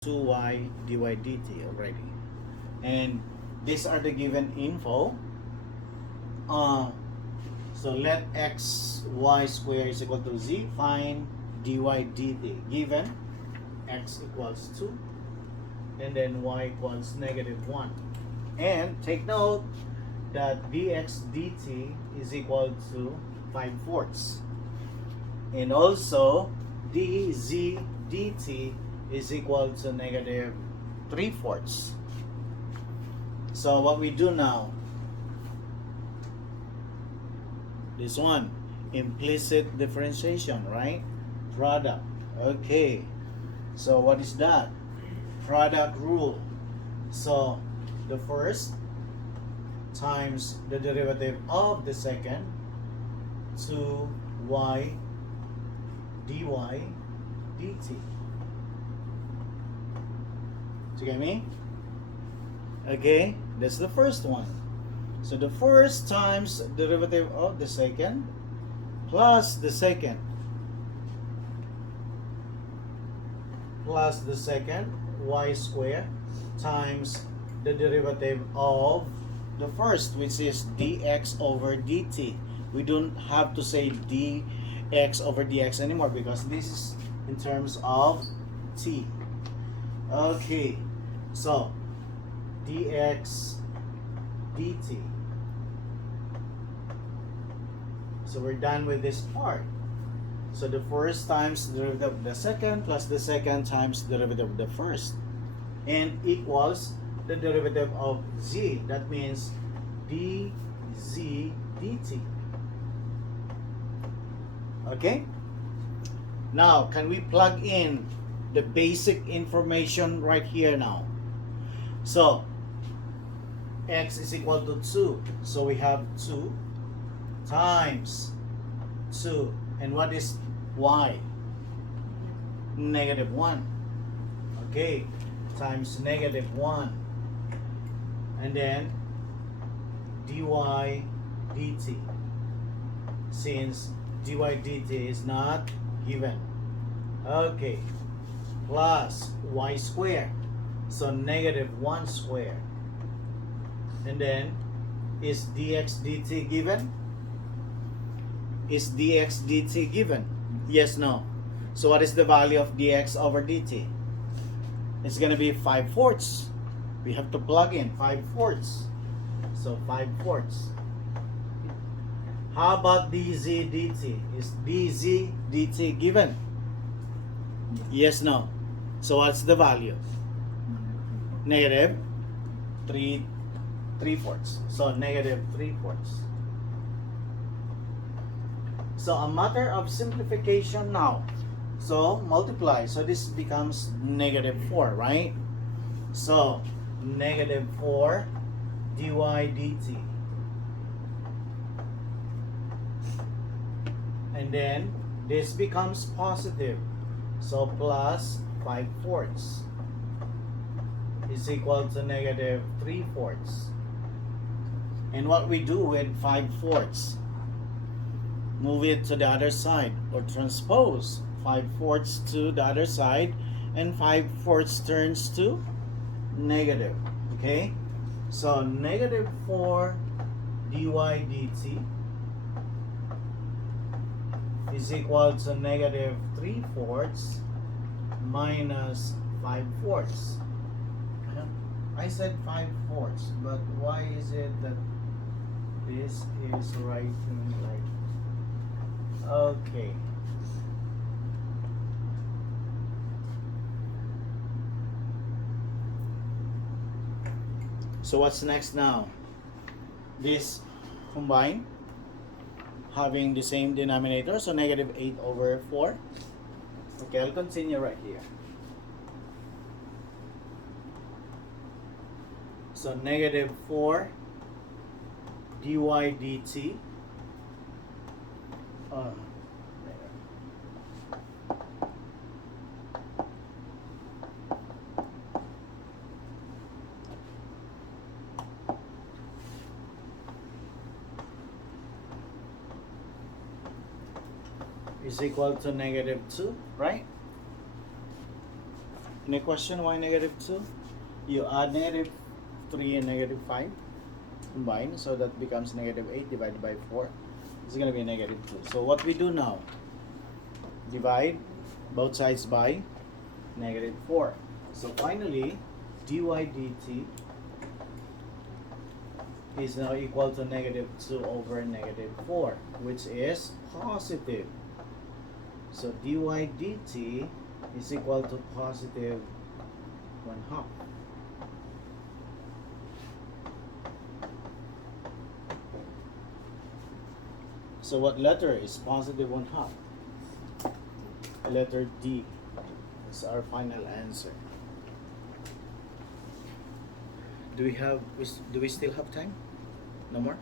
2y dy dt already. And these are the given info. So let x y square is equal to z. Find dy dt. Given x equals 2 and then y equals -1. And take note that dx dt is equal to 5/4. And also dz dt is equal to -3/4. So what we do now, this one, implicit differentiation, right? Product. Okay. So what is that? Product rule. So the first times the derivative of the second, 2y dy dt. Do you get me? Okay, that's the first one. So the first times derivative of the second plus the second y square times the derivative of the first, which is dx over dt. We don't have to say dx over dx anymore because this is in terms of t. Okay, so dx dt. So we're done with this part. So the first times the derivative of the second plus the second times the derivative of the first, and equals the derivative of z. That means dz dt. Okay? Now, can we plug in the basic information right here now? So, x is equal to 2. So we have 2 times 2. And what is y? -1. Okay, times -1. And then dy dt. Since dy dt is not given. Okay, plus y square. So -1 square. And then, is dx dt given? Is dx dt given? Yes, no. So what is the value of dx over dt? It's going to be 5/4. We have to plug in 5/4. So 5/4. How about dz dt? Is dz dt given? Yes, no. So what's the value? -3/4. So -3/4. So a matter of simplification now. So multiply. So this becomes -4, right? So -4 dy dt. And then this becomes positive. So plus 5/4 is equal to -3/4. And what we do with 5/4? Move it to the other side, or transpose 5/4 to the other side, and 5/4 turns to negative. Okay, so -4 dy dt is equal to -3/4 minus 5/4. I said 5/4, but why is it that this is writing like? Okay. So what's next now? This combine, having the same denominator, so -8/4. Okay, I'll continue right here. So -4 dy dt is equal to -2, right? In the question, why negative 2? You add negative 3 and negative 5 combine, so that becomes negative 8 divided by 4. It's going to be negative 2. So what we do now, divide both sides by negative 4. So finally, dy dt is now equal to negative 2 over negative 4, which is positive. So dy dt is equal to positive 1/2. So what letter is positive 1/2? Letter D is our final answer. Do we still have time? No more?